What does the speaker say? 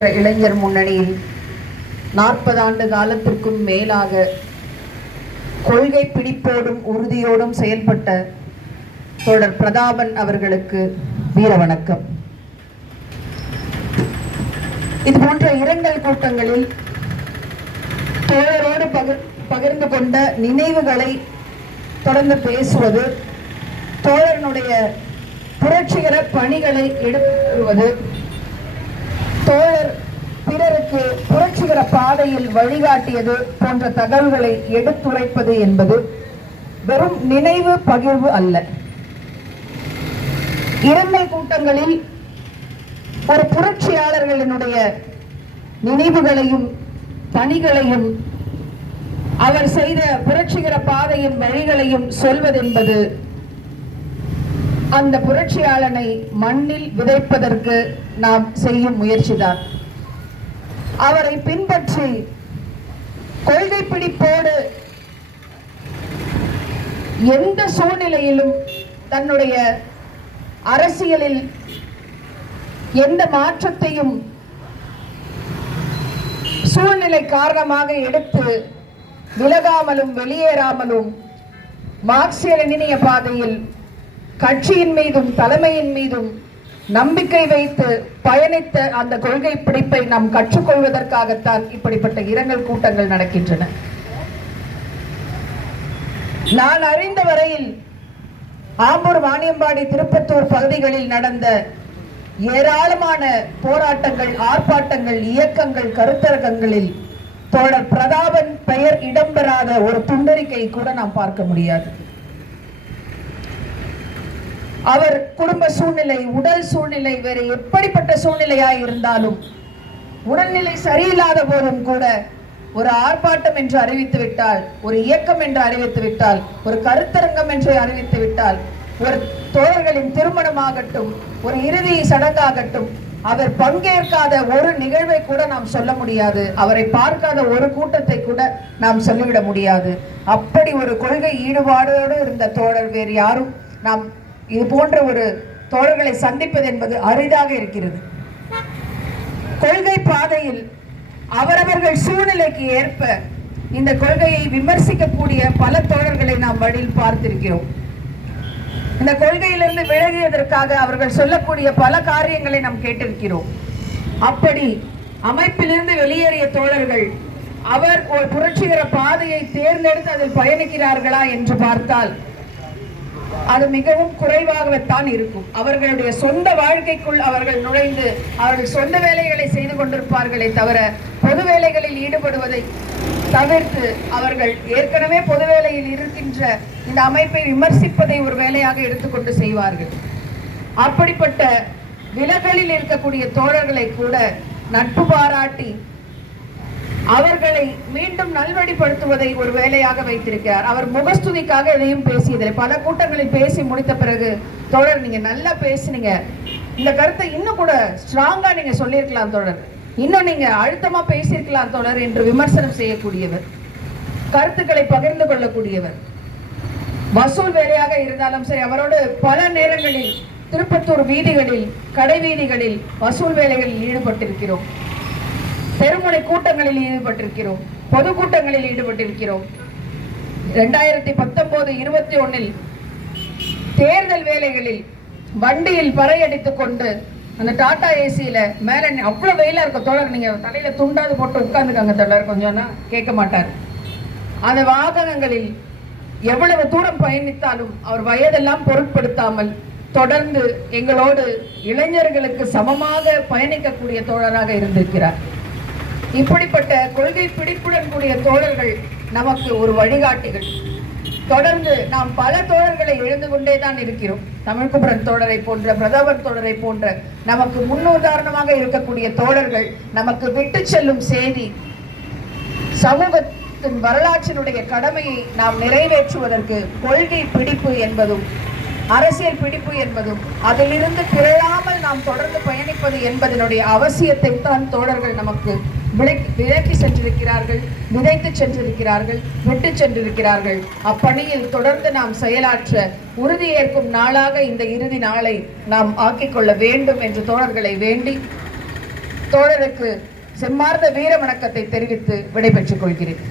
இளைஞர் முன்னணியில் நாற்பது ஆண்டு காலத்திற்கும் மேலாக கொள்கை பிடிப்போடும் உறுதியோடும் செயல்பட்ட தொடர் பிரதாபன் அவர்களுக்கு வீர வணக்கம். இது போன்ற இரங்கல் கூட்டங்களில் தோழரோடு பகிர் பகிர்ந்து கொண்ட நினைவுகளை தொடர்ந்து பேசுவது தோழனுடைய புரட்சிகர பணிகளை எடுத்துவது தோழர் பிறருக்கு புரட்சிகர பாதையில் வழிகாட்டியது போன்ற தகவல்களை எடுத்துரைப்பது என்பது வெறும் நினைவு பகிர்வு அல்ல. இரண்டை கூட்டங்களில் ஒரு புரட்சியாளர்களினுடைய நினைவுகளையும் பணிகளையும் அவர் செய்த புரட்சிகர பாதையின் வழிகளையும் சொல்வதென்பது அந்த புரட்சியாளனை மண்ணில் விதைப்பதற்கு நாம் செய்யும் முயற்சிதான். அவரை பின்பற்றி கொள்கை பிடிப்போடு எந்த சூழ்நிலையிலும் தன்னுடைய அரசியலில் எந்த மாற்றத்தையும் சூழ்நிலை காரணமாக எடுத்து விலகாமலும் வெளியேறாமலும் மார்க்சிய லெனினிய பாதையில் கட்சியின் மீதும் தலைமையின் மீதும் நம்பிக்கை வைத்து பயணித்த அந்த கொள்கை பிடிப்பை நாம் கற்றுக்கொள்வதற்காகத்தான் இப்படிப்பட்ட இரங்கல் கூட்டங்கள் நடக்கின்றன. நான் அறிந்த வரையில் ஆம்பூர் வாணியம்பாடி திருப்பத்தூர் பகுதிகளில் நடந்த ஏராளமான போராட்டங்கள் ஆர்ப்பாட்டங்கள் இயக்கங்கள் கருத்தரங்கங்களில் தோழர் பிரதாபன் பெயர் இடம்பெறாத ஒரு துண்டறிக்கை கூட நாம் பார்க்க முடியாது. அவர் குடும்ப சூழ்நிலை உடல் சூழ்நிலை வேறு எப்படிப்பட்ட சூழ்நிலையாய் இருந்தாலும் உடல்நிலை சரியில்லாத போதும் கூட ஒரு ஆர்ப்பாட்டம் என்று அறிவித்து விட்டால் ஒரு இயக்கம் என்று அறிவித்து விட்டால் ஒரு கருத்தரங்கம் என்று அறிவித்து விட்டால் ஒரு தோழர்களின் திருமணமாகட்டும் ஒரு இறுதி சடங்காகட்டும் அவர் பங்கேற்காத ஒரு நிகழ்வை கூட நாம் சொல்ல முடியாது. அவரை பார்க்காத ஒரு கூட்டத்தை கூட நாம் சொல்லிவிட முடியாது. அப்படி ஒரு கொள்கை ஈடுபாடோடு இருந்த தோழர் வேறு யாரும் நாம் இது போன்ற ஒரு தோழர்களை சந்திப்பது என்பது அரிதாக இருக்கிறது. கொள்கை பாதையில் அவரவர்கள் சூழ்நிலைக்கு ஏற்ப இந்த கொள்கையை விமர்சிக்கக்கூடிய பல தோழர்களை நாம் வழியில் பார்த்திருக்கிறோம். இந்த கொள்கையிலிருந்து விலகியதற்காக அவர்கள் சொல்லக்கூடிய பல காரியங்களை நாம் கேட்டிருக்கிறோம். அப்படி அமைப்பிலிருந்து வெளியேறிய தோழர்கள் அவர் ஒரு புரட்சிகர பாதையை தேர்ந்தெடுத்து அதில் பயணிக்கிறார்களா என்று பார்த்தால் அது மிகவும் குறைவாகத்தான் இருக்கும். அவர்களுடைய சொந்த வாழ்க்கைக்குள் அவர்கள் நுழைந்து அவர்கள் சொந்த வேலைகளை செய்து கொண்டிருப்பார்களே தவிர பொது வேலைகளில் ஈடுபடுவதை தவிர்த்து அவர்கள் ஏற்கனவே பொது வேலையில் இருக்கின்ற இந்த அமைப்பை விமர்சிப்பதை ஒரு வேலையாக எடுத்துக்கொண்டு செய்வார்கள். அப்படிப்பட்ட விலகலில் இருக்கக்கூடிய தோழர்களை கூட நட்பு பாராட்டி அவர்களை மீண்டும் நல்வழிப்படுத்துவதை ஒரு வேலையாக வைத்திருக்கிறார். அவர் முகஸ்துதிக்காக எதையும் பேசியதில்லை. பல கூட்டங்களில் பேசி முடித்த பிறகு தொடர் நீங்க நல்லா பேசுனீங்க. இந்த கருத்தை இன்னும் கூட ஸ்ட்ராங்கா நீங்க சொல்லியிருக்கலாம் தொடர் இன்னும் நீங்க அழுத்தமா பேசியிருக்கலாம் தொடர் என்று விமர்சனம் செய்யக்கூடியவர். கருத்துக்களை பகிர்ந்து கொள்ளக்கூடியவர். வசூல் வேலையாக இருந்தாலும் சரி அவரோடு பல நேரங்களில் திருப்பத்தூர் வீதிகளில் கடை வீதிகளில் வசூல் வேலைகளில் ஈடுபட்டிருக்கிறோம். தெருமுனை கூட்டங்களில் ஈடுபட்டிருக்கிறோம். பொதுக்கூட்டங்களில் ஈடுபட்டிருக்கிறோம். ரெண்டாயிரத்தி பத்தொன்பது இருபத்தி ஒன்னில் தேர்தல் வேலைகளில் வண்டியில் பறையடித்துக் கொண்டு அந்த டாடா ஏசியில மேல நி- அவ்வளவு வெயிலா இருக்கும். தோழர் நீங்க தலையில துண்டாது போட்டு உட்கார்ந்துக்காங்க தோழர். கொஞ்சம்னா கேட்க மாட்டார். அந்த வாகனங்களில் எவ்வளவு தூரம் பயணித்தாலும் அவர் வயதெல்லாம் பொருட்படுத்தாமல் தொடர்ந்து எங்களோடு இளைஞர்களுக்கு சமமாக பயணிக்கக்கூடிய தோழராக இருந்திருக்கிறார். இப்படிப்பட்ட கொள்கை பிடிப்புடன் கூடிய தோழர்கள் நமக்கு ஒரு வழிகாட்டிகள். தொடர்ந்து நாம் பல தோழர்களை எழுந்து கொண்டே தான் இருக்கிறோம். தமிழ்குமரன் தோழரை போன்ற பிரதமர் தோழரை போன்ற நமக்கு முன்னுதாரணமாக இருக்கக்கூடிய தோழர்கள் நமக்கு விட்டு செல்லும் செய்தி சமூகத்தின் வரலாற்றினுடைய கடமையை நாம் நிறைவேற்றுவதற்கு கொள்கை பிடிப்பு என்பதும் அரசியல் பிடிப்பு என்பதும் அதிலிருந்து பிறழாமல் நாம் தொடர்ந்து பயணிப்பது என்பதனுடைய அவசியத்தை தான் தோழர்கள் நமக்கு விளக்கி விலக்கி சென்றிருக்கிறார்கள் விதைத்து சென்றிருக்கிறார்கள் விட்டு சென்றிருக்கிறார்கள். அப்பணியில் தொடர்ந்து நாம் செயலாற்ற உறுதியேற்கும் நாளாக இந்த இறுதி நாளை நாம் ஆக்கிக் கொள்ள வேண்டும் என்று தோழர்களை வேண்டி தோழருக்கு செம்மார்ந்த வீர வணக்கத்தை தெரிவித்து விடைபெற்றுக் கொள்கிறேன்.